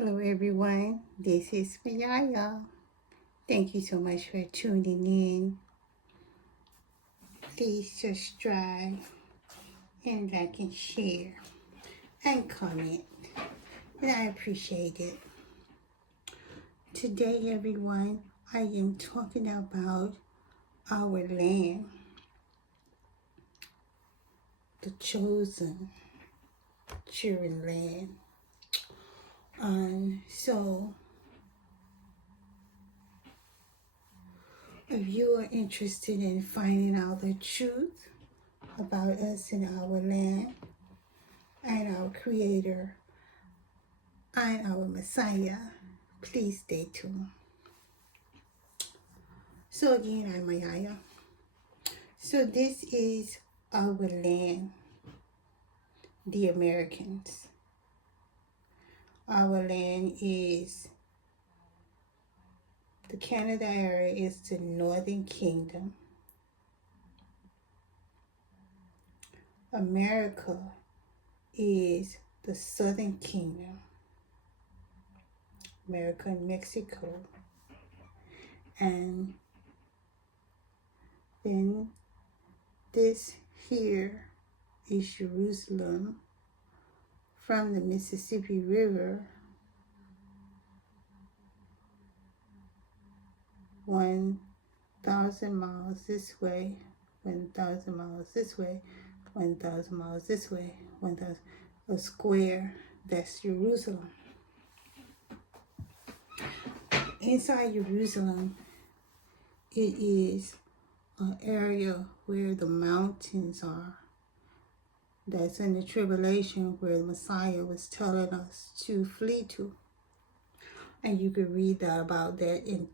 Hello everyone, this is Messiah. Thank you so much for tuning in. Please subscribe and like and share and comment, and I appreciate it. Today everyone, I am talking about our land, the chosen children land. So if you are interested in finding out the truth about us and our land and our Creator and our Messiah, please stay tuned. So again, I'm Yahusha. So this is our land, the Americans. Our land is, the Canada area is the Northern Kingdom. America is the Southern Kingdom. America and Mexico. And then this here is Jerusalem from the Mississippi River, 1,000 miles this way, 1,000 miles this way, 1,000 miles this way, 1,000, a square, that's Jerusalem. Inside Jerusalem, it is an area where the mountains are. That's in the tribulation where the Messiah was telling us to flee to. And you can read about that in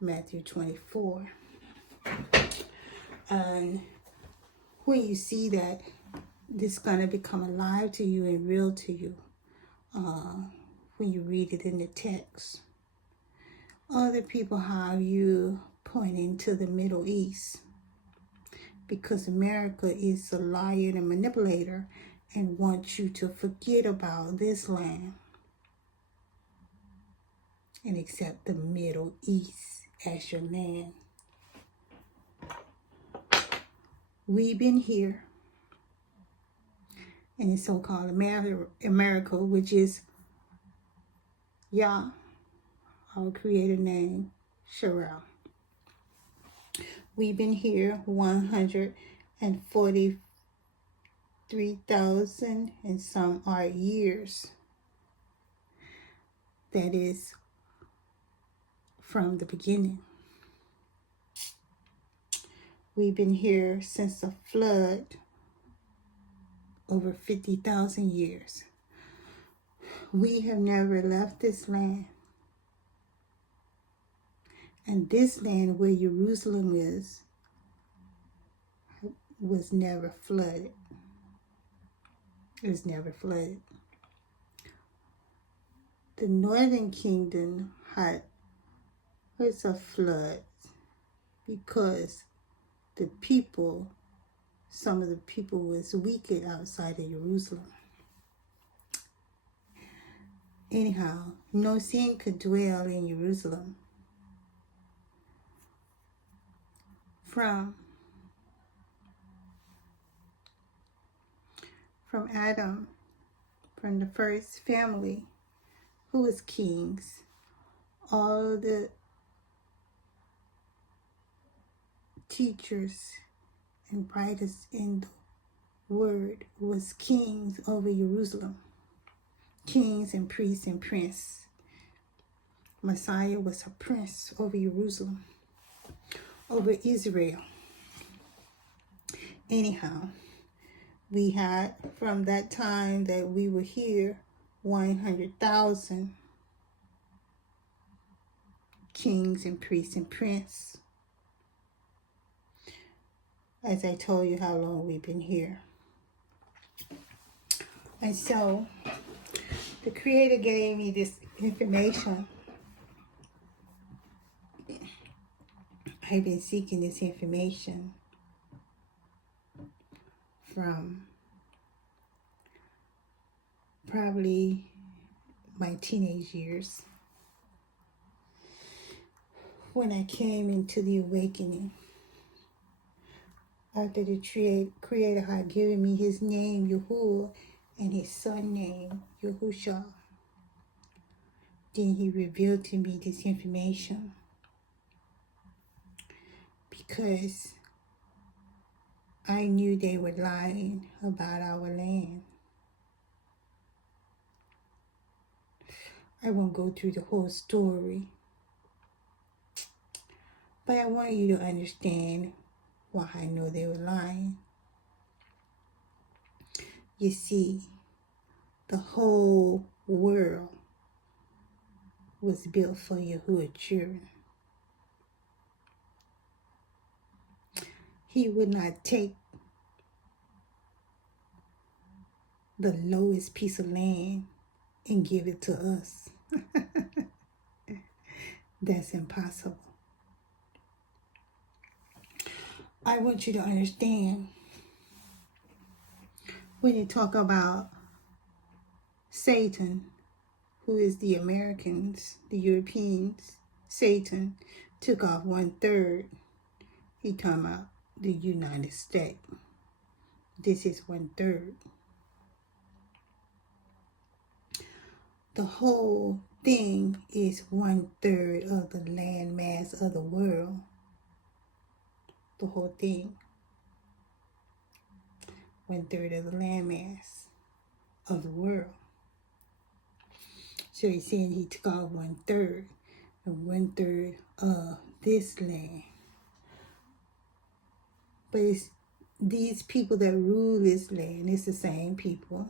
Matthew 24. And when you see that, this is going to become alive to you and real to you when you read it in the text. Other people have you pointing to the Middle East, because America is a liar and a manipulator and wants you to forget about this land and accept the Middle East as your land. We've been here in the so-called America, which is Yah, our creator name, YAHSHAREL. We've been here 143,000 and some odd years. That is from the beginning. We've been here since the flood, over 50,000 years. We have never left this land. And this land where Jerusalem is was never flooded. It was never flooded. The Northern Kingdom had was a flood because the people, some of the people was wicked outside of Jerusalem. Anyhow, no sin could dwell in Jerusalem. From Adam, from the first family, who was kings, all the teachers and brightest in the word was kings over Jerusalem. Kings and priests and prince. Messiah was a prince over Jerusalem, over Israel. Anyhow, we had, from that time that we were here, 100,000 kings and priests and prince. As I told you how long we've been here. And so, the Creator gave me this information. I've been seeking this information from probably my teenage years, when I came into the awakening, after the Creator had given me his name, YAHUAH, and his son name, Yahusha, then he revealed to me this information, because I knew they were lying about our land. I won't go through the whole story, but I want you to understand why I know they were lying. You see, the whole world was built for YAHUAH children. He would not take the lowest piece of land and give it to us. That's impossible. I want you to understand, when you talk about Satan, who is the Americans, the Europeans, Satan took off 1/3. He talking about the United States. This is 1/3. The whole thing is 1/3 of the land mass of the world. The whole thing. 1/3 of the land mass of the world. So he's saying he took off 1/3 and 1/3 of this land. But it's these people that rule this land, it's the same people.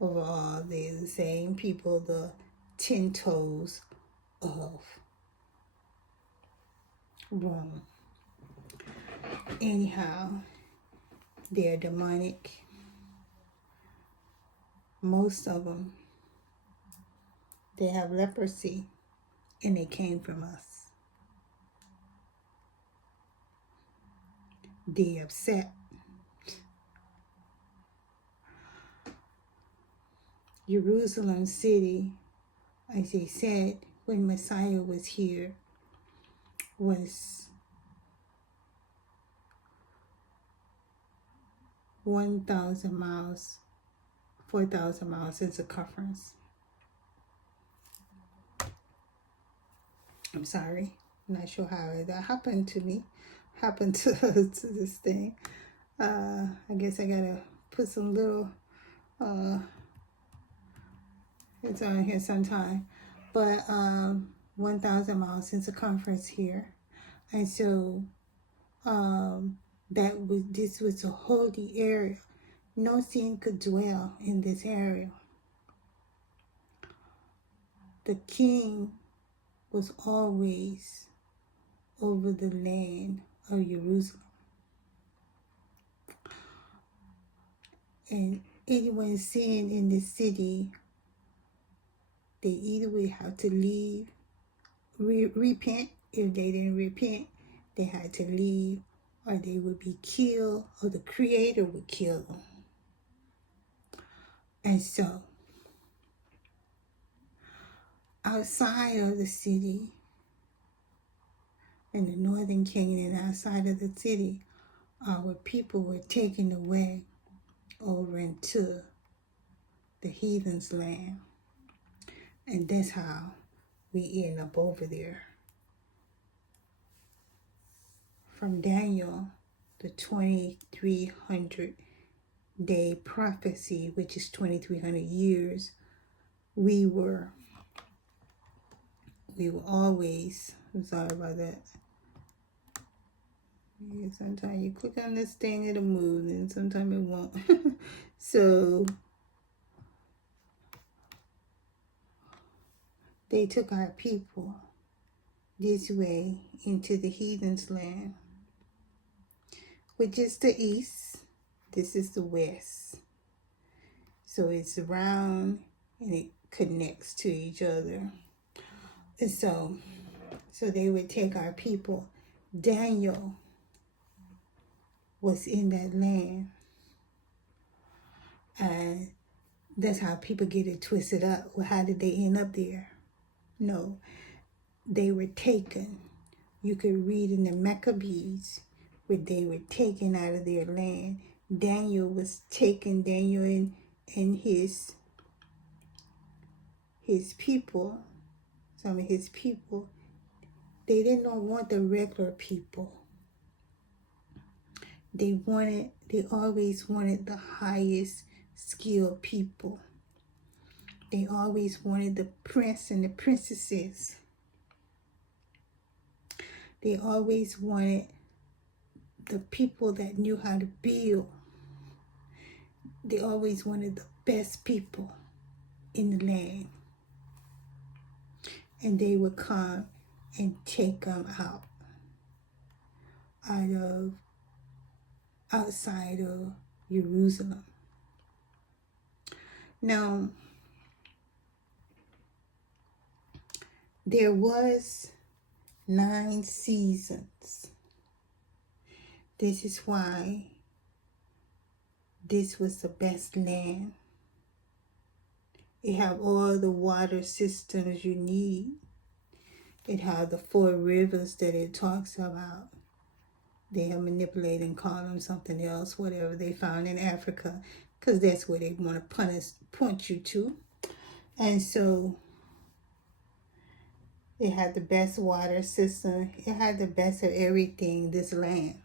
Overall, they're the same people, the 10 toes of Rome. Anyhow, they're demonic. Most of them, they have leprosy, and they came from us. They're upset. Jerusalem city, as they said when Messiah was here, was 1,000 miles, 4,000 miles in circumference. I'm sorry, I'm not sure how that happened to me, happened to this thing. I guess I gotta put some little, it's on here sometime, but 1,000 miles in circumference here. And so this was a holy area. No sin could dwell in this area. The king was always over the land of Jerusalem. And anyone sin in the city, they either would have to leave, repent. If they didn't repent, they had to leave, or they would be killed, or the Creator would kill them. And so, outside of the city, in the northern kingdom, outside of the city, our people were taken away over into the heathen's land. And that's how we end up over there. From Daniel, the 2300-day prophecy, which is 2,300 years, we were always, I'm sorry about that. Yeah, sometimes you click on this thing, it'll move, and sometimes it won't. So they took our people this way into the heathen's land, which is the east. This is the west. So it's round and it connects to each other. And so they would take our people. Daniel was in that land. And That's how people get it twisted up. Well, how did they end up there? No, they were taken. You could read in the Maccabees where they were taken out of their land. Daniel was taken, Daniel and his people, some of his people, they did not want the regular people. They always wanted the highest skilled people. They always wanted the prince and the princesses. They always wanted the people that knew how to build. They always wanted the best people in the land. And they would come and take them outside of Jerusalem. Now, there was 9 seasons. This is why this was the best land. It had all the water systems you need. It had the 4 rivers that it talks about. They have manipulated and called them something else, whatever they found in Africa, because that's where they want to point you to. And so it had the best water system. It had the best of everything, this land.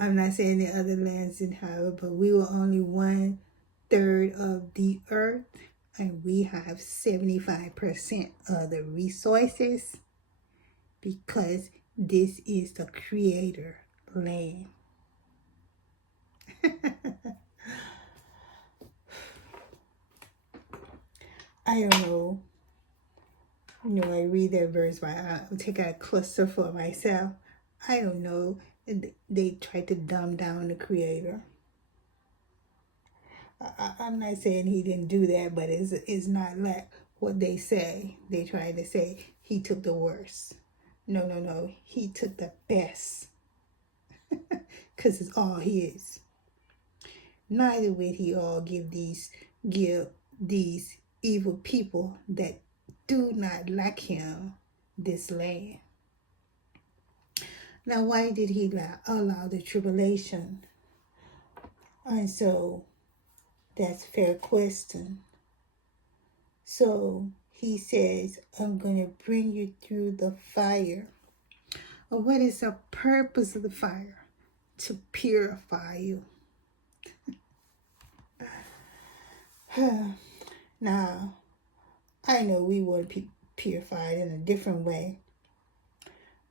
I'm not saying the other lands didn't have it, but we were only 1/3 of the earth, and we have 75% of the resources because this is the creator land. I don't know. I read that verse, but I take out a cluster for myself. I don't know. They tried to dumb down the creator. I'm not saying he didn't do that, but it's not like what they say. They try to say he took the worst. No. He took the best. Because it's all his. Neither would he all give these evil people that do not like him this land. Now, why did he allow the tribulation? And so, that's a fair question. So, he says, I'm going to bring you through the fire. Well, what is the purpose of the fire? To purify you. Now, I know we want to be purified in a different way.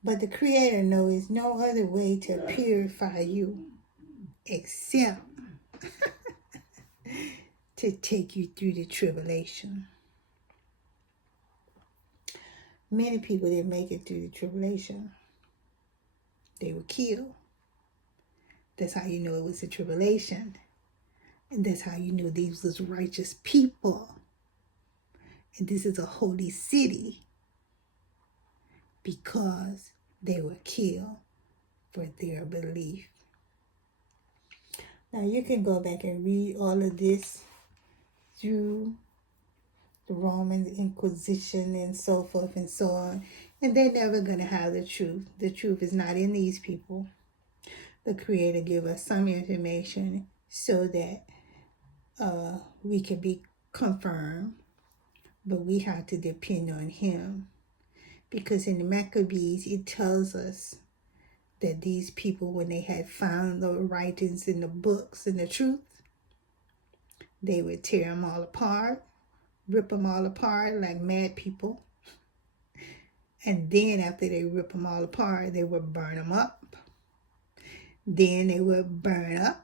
But the Creator knows no other way to purify you except to take you through the tribulation. Many people didn't make it through the tribulation. They were killed. That's how you know it was a tribulation. And that's how you knew these was righteous people. And this is a holy city. Because they were killed for their belief. Now you can go back and read all of this through the Roman Inquisition and so forth and so on. And they're never going to have the truth. The truth is not in these people. The Creator gave us some information so that we can be confirmed. But we have to depend on Him. Because in the Maccabees, it tells us that these people, when they had found the writings in the books and the truth, they would tear them all apart, rip them all apart like mad people. And then after they rip them all apart, they would burn them up. Then they would burn up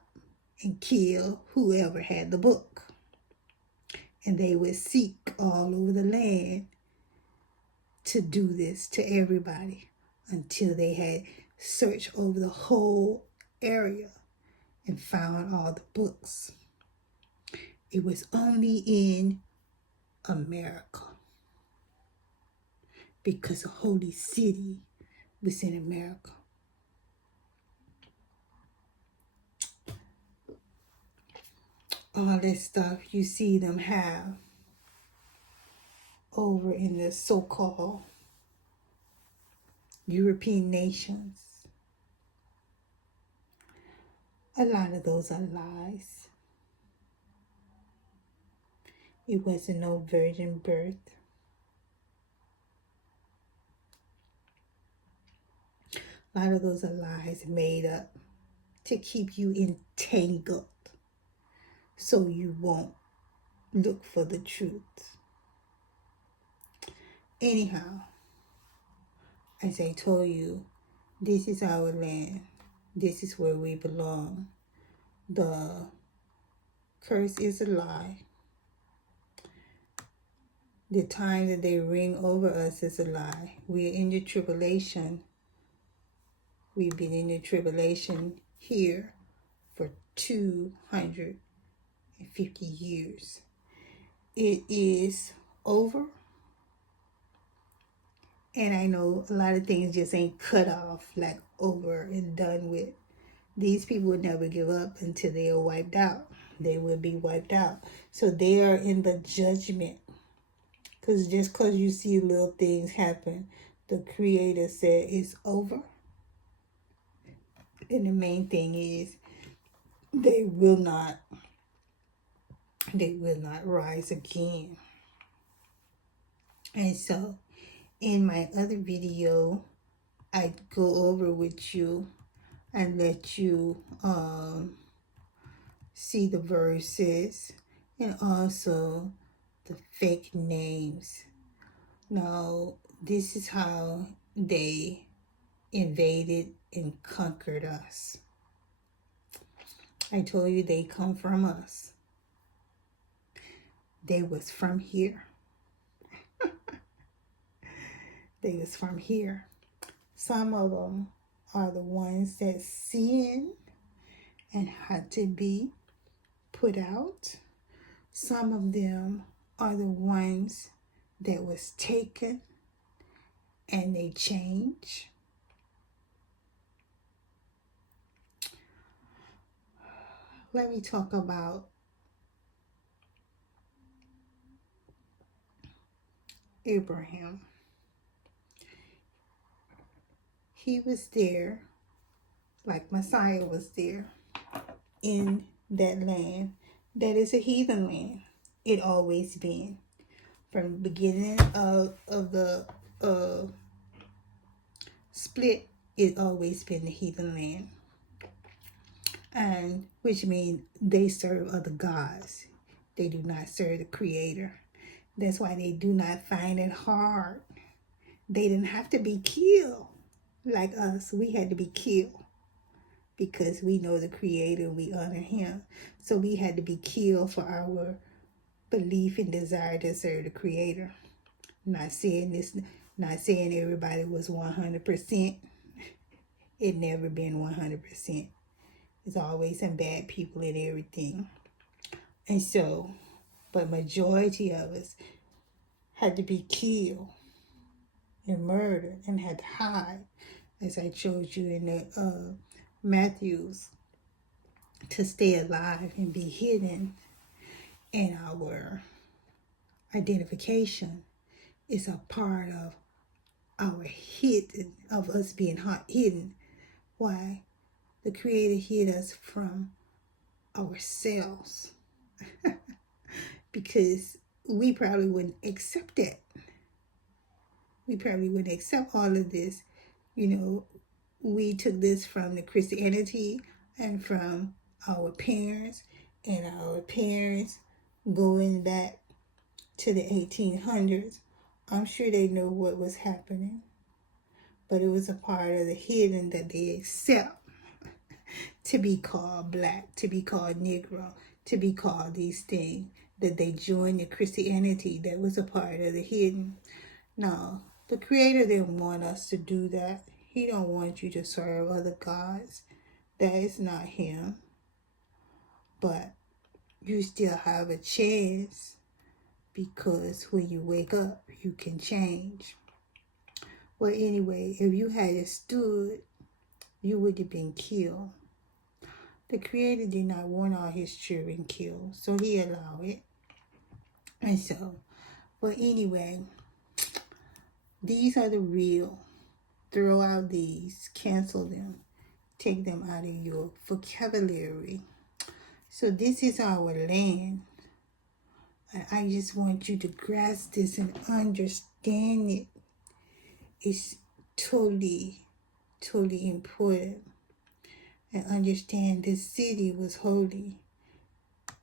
and kill whoever had the book. And they would seek all over the land to do this to everybody until they had searched over the whole area and found all the books. It was only in America because the holy city was in America. all that stuff you see them have over in the so-called European nations. A lot of those are lies. It wasn't no virgin birth. A lot of those are lies made up to keep you entangled so you won't look for the truth. Anyhow, as I told you, this is our land. This is where we belong. The curse is a lie. The time that they ring over us is a lie. We're in the tribulation. We've been in the tribulation here for 250 years. It is over. And I know a lot of things just ain't cut off, like over and done with. These people would never give up until they are wiped out. They will be wiped out. So they are in the judgment. Because just because you see little things happen, the Creator said it's over. And the main thing is they will not rise again. And so in my other video, I go over with you and let you see the verses and also the fake names. Now, this is how they invaded and conquered us. I told you they come from us. They was from here. They was from here. Some of them are the ones that sinned and had to be put out. Some of them are the ones that was taken and they change. Let me talk about Abraham. He was there, like Messiah was there, in that land that is a heathen land. It always been. From the beginning of the split, it always been the heathen land. And which means they serve other gods. They do not serve the Creator. That's why they do not find it hard. They didn't have to be killed like us. We had to be killed because we know the Creator, we honor Him. So we had to be killed for our belief and desire to serve the Creator. Not saying everybody was 100%. It never been 100%. There's always some bad people in everything. And so, but majority of us had to be killed and murdered and had to hide, as I showed you in the Matthews, to stay alive and be hidden. And our identification is a part of our hidden, of us being hidden. Why? The Creator hid us from ourselves. Because we probably wouldn't accept that. We probably wouldn't accept all of this. You know, we took this from the Christianity and from our parents, and our parents going back to the 1800s. I'm sure they know what was happening, but it was a part of the hidden that they accept to be called black, to be called Negro, to be called these things, that they joined the Christianity that was a part of the hidden. No, the Creator didn't want us to do that. He don't want you to serve other gods. That is not Him. But you still have a chance, because when you wake up, you can change. Well, anyway, if you had stood, you would have been killed. The Creator did not want all his children killed, so he allowed it. And so, but anyway, these are the real. Throw out these, cancel them, take them out of your vocabulary. So this is our land. I just want you to grasp this and understand it. It's totally, totally important. And understand this city was holy.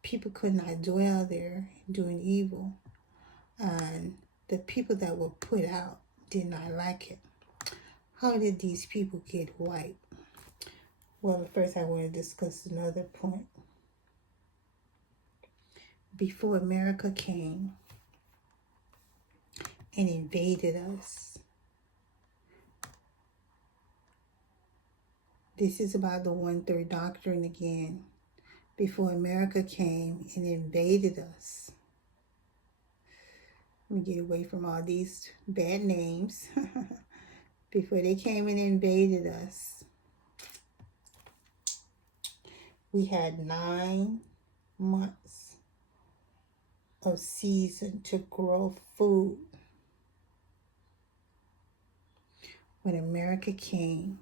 People could not dwell there doing evil. And the people that were put out did not like it. How did these people get white? Well, first I want to discuss another point. Before America came and invaded us, this is about the 1/3 doctrine again. Before America came and invaded us, let me get away from all these bad names. Before they came and invaded us, we had 9 months of season to grow food. When America came,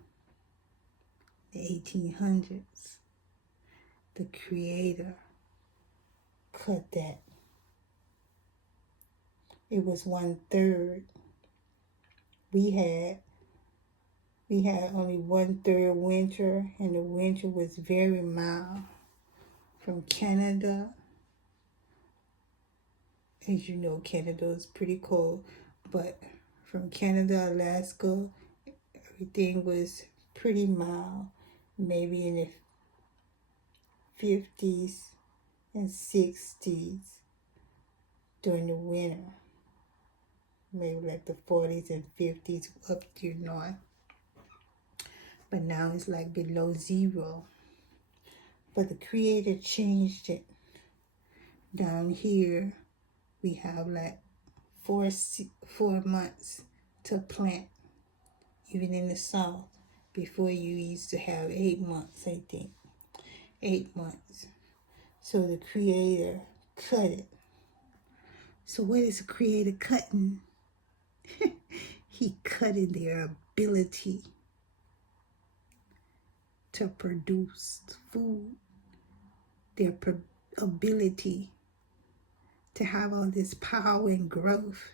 the 1800s, the Creator cut that. It was 1/3. We had only 1/3 winter, and the winter was very mild. From Canada, as you know, Canada is pretty cold, but from Canada, Alaska, everything was pretty mild, maybe in the 50s and 60s during the winter, maybe like the 40s and 50s up to north. But now it's like below 0. But the Creator changed it. Down here, we have like 4 months to plant, even in the south. Before, you used to have 8 months, I think. 8 months. So the Creator cut it. So what is the Creator cutting? He cutting their ability to produce food, their ability to have all this power and growth.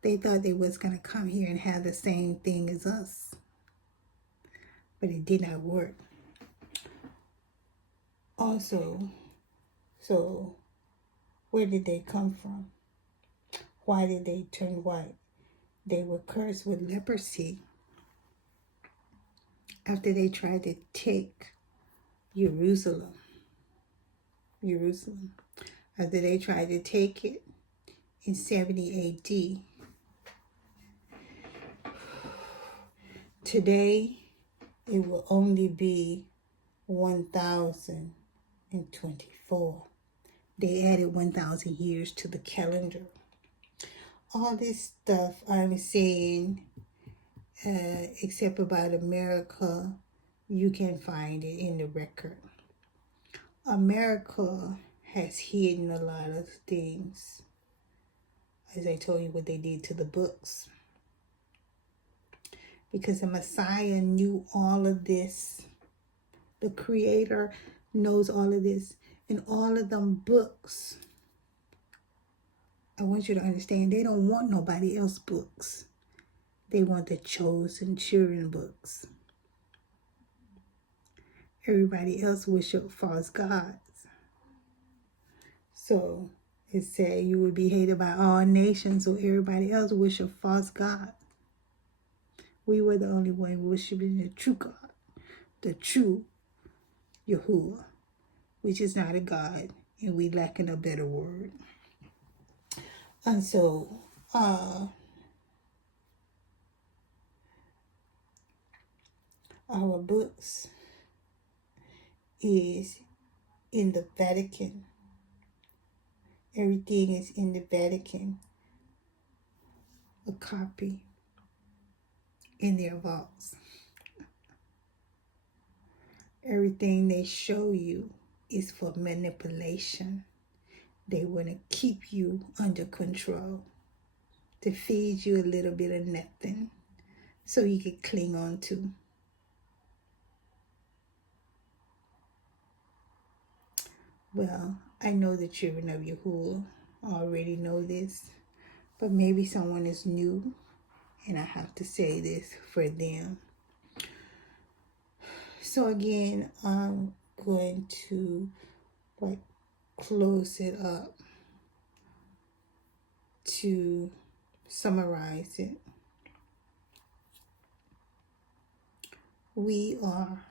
They thought they was going to come here and have the same thing as us, but it did not work. Also, so where did they come from? Why did they turn white? They were cursed with leprosy after they tried to take Jerusalem. After they tried to take it in 70 AD. Today, it will only be 1024. They added 1,000 years to the calendar. All this stuff I'm saying, except about America, you can find it in the record. America has hidden a lot of things. As I told you, what they did to the books. Because the Messiah knew all of this. The Creator knows all of this. And all of them books, I want you to understand, they don't want nobody else's books. They want the chosen children books. Everybody else worship false gods. So it said you would be hated by all nations, so everybody else worship false gods. We were the only one worshiping the true God, the true YAHUAH, which is not a God, and we lacking a better word. And so, our books is in the Vatican. Everything is in the Vatican. A copy in their vaults. Everything they show you is for manipulation. They want to keep you under control, to feed you a little bit of nothing so you can cling on to. Well, I know the children of Yahuwah already know this, but maybe someone is new, and I have to say this for them. So again, I'm going to close it up to summarize it. We are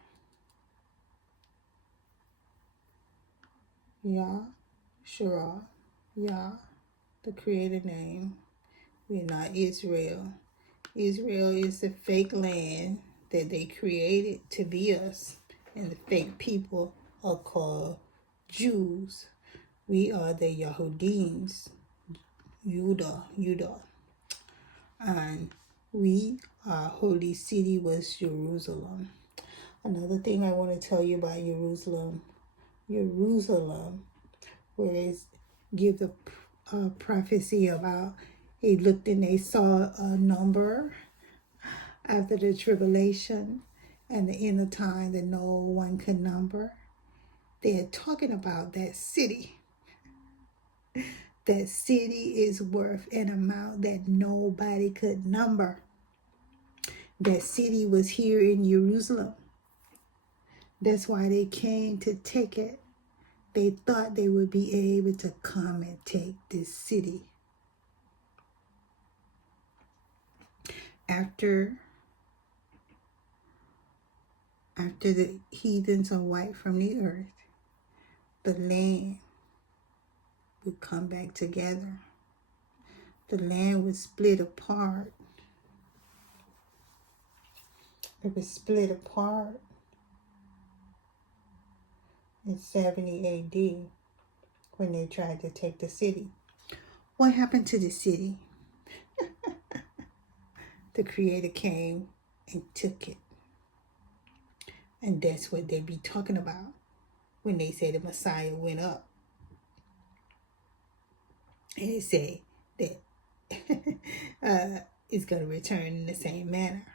YAHSHAREL, Yah, the creator name. We are not Israel. Israel is the fake land that they created to be us, and the fake people are called Jews. We are the Yahudims, Judah, and our holy city was Jerusalem. Another thing I want to tell you about Jerusalem, where it gives a prophecy about he looked and they saw a number after the tribulation and the end of time that no one could number. They're talking about that city. That city is worth an amount that nobody could number. That city was here in Jerusalem. That's why they came to take it. They thought they would be able to come and take this city. After the heathens are wiped from the earth, the land would come back together. The land would split apart. It was split apart in 70 AD when they tried to take the city. What happened to the city? The Creator came and took it. And that's what they be talking about when they say the Messiah went up. And they say that it's going to return in the same manner.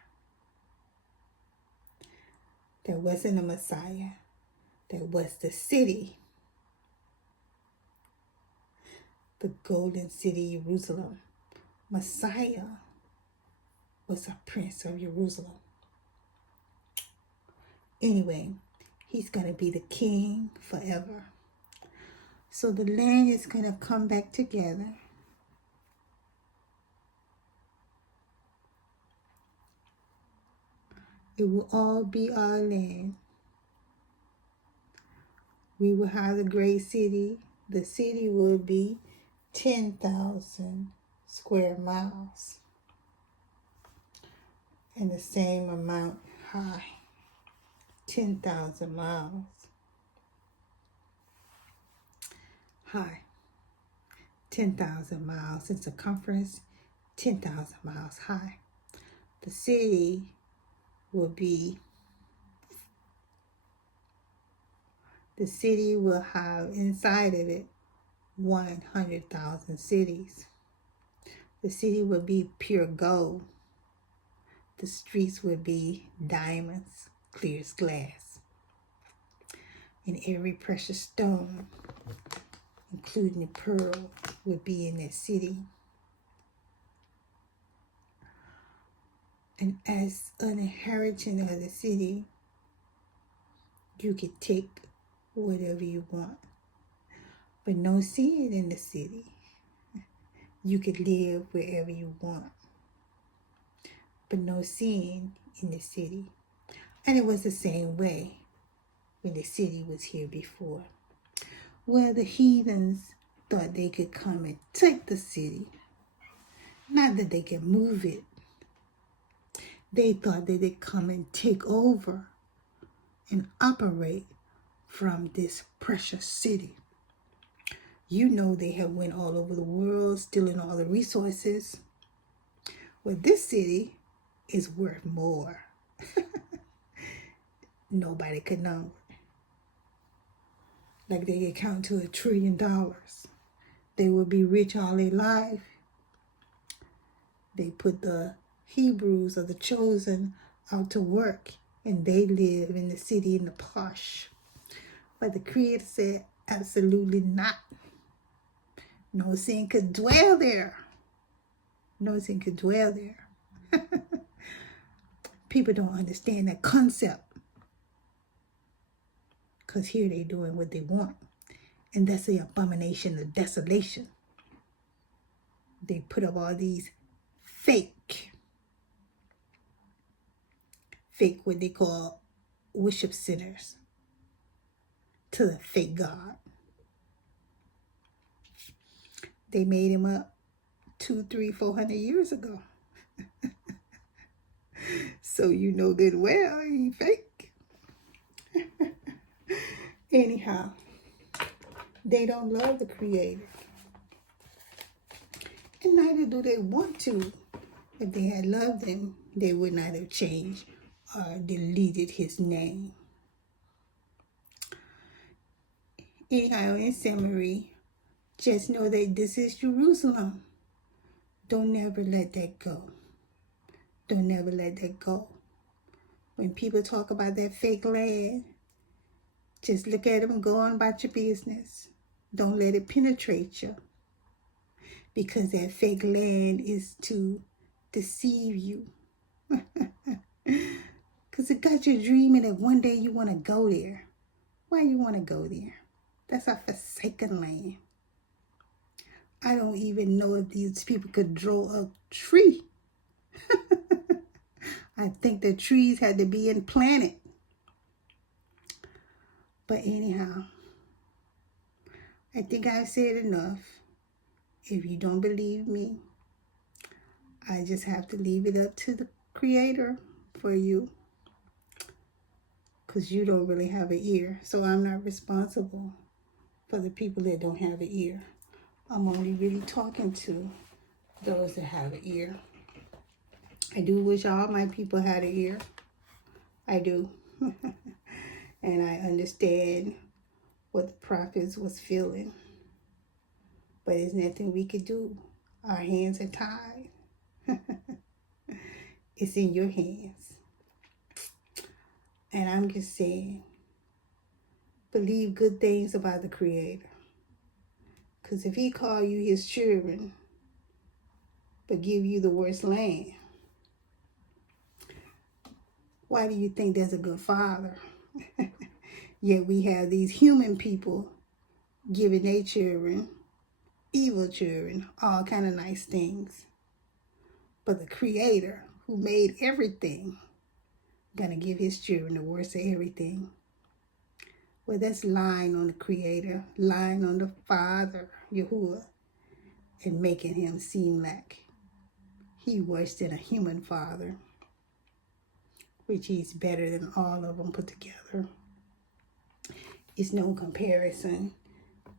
There wasn't a Messiah. There was the city. The golden city, Jerusalem. Messiah was a prince of Jerusalem. Anyway, he's going to be the king forever. So the land is going to come back together. It will all be our land. We will have the great city. The city will be 10,000 square miles. And the same amount high. 10,000 miles high. 10,000 miles in circumference. 10,000 miles high. The city will have inside of it 100,000 cities. The city will be pure gold. The streets will be diamonds, clear as glass. And every precious stone, including the pearl, will be in that city. And as an inheritance of the city, you could take whatever you want. But no sin in the city. You could live wherever you want. But no sin in the city. And it was the same way when the city was here before. Well, the heathens thought they could come and take the city. Not that they could move it. They thought that they'd come and take over and operate from this precious city. You know they have went all over the world stealing all the resources. Well, this city is worth more. nobody could number. Like they could count to $1 trillion. They would be rich all their life. They put the Hebrews or the chosen out to work, and they live in the city in the posh. But the Creator said, absolutely not. No sin could dwell there. No sin could dwell there. People don't understand that concept. Because here they're doing what they want. And that's the abomination of desolation. They put up all these fake what they call worship centers to the fake God. They made him up 200, 300, 400 years ago. So you know good well he fake. Anyhow, they don't love the Creator. And neither do they want to. If they had loved him, they would not have changed or deleted his name. Anyhow, in summary, just know that this is Jerusalem. Don't never let that go. Don't never let that go. When people talk about that fake land, just look at them and go on about your business. Don't let it penetrate you. Because that fake land is to deceive you. Because it got you dreaming that one day you want to go there. Why you want to go there? That's a forsaken land. I don't even know if these people could draw a tree. I think the trees had to be implanted. But anyhow, I think I've said enough. If you don't believe me, I just have to leave it up to the Creator for you. Because you don't really have an ear. So I'm not responsible for the people that don't have an ear. I'm only really talking to those that have an ear. I do wish all my people had an ear. I do. And I understand what the prophets was feeling. But there's nothing we could do. Our hands are tied. It's in your hands. And I'm just saying, believe good things about the Creator. Because if he call you his children, but give you the worst land, why do you think there's a good father? Yet we have these human people giving their children, evil children, all kind of nice things. But the Creator, who made everything, gonna give his children the worst of everything. Well, that's lying on the Creator, lying on the Father, YAHUAH, and making him seem like he worse than a human father, which he's better than all of them put together. It's no comparison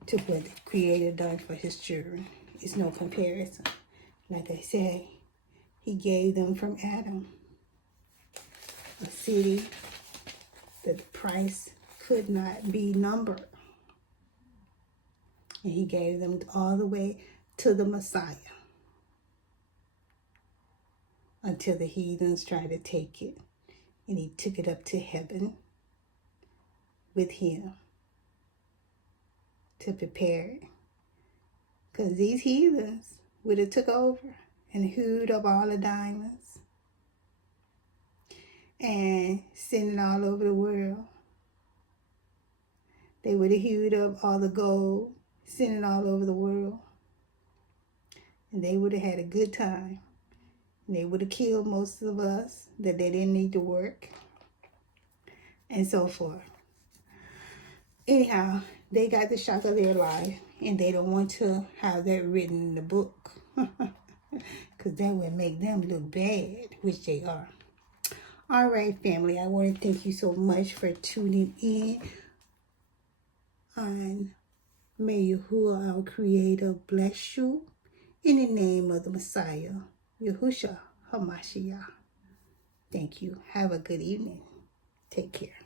to what the Creator done for his children. It's no comparison. Like I said, he gave them from Adam a city that the price could not be numbered. And he gave them all the way to the Messiah until the heathens tried to take it. And he took it up to heaven with him to prepare it. Because these heathens would have took over and hewed up all the diamonds and sent it all over the world. They would have hewed up all the gold, sent it all over the world. And they would have had a good time. And they would have killed most of us that they didn't need to work. And so forth. Anyhow, they got the shock of their life. And they don't want to have that written in the book. Because that would make them look bad, which they are. All right, family. I want to thank you so much for tuning in. And may YAHUAH, our Creator, bless you. In the name of the Messiah, Yahusha, HaMashiach. Thank you. Have a good evening. Take care.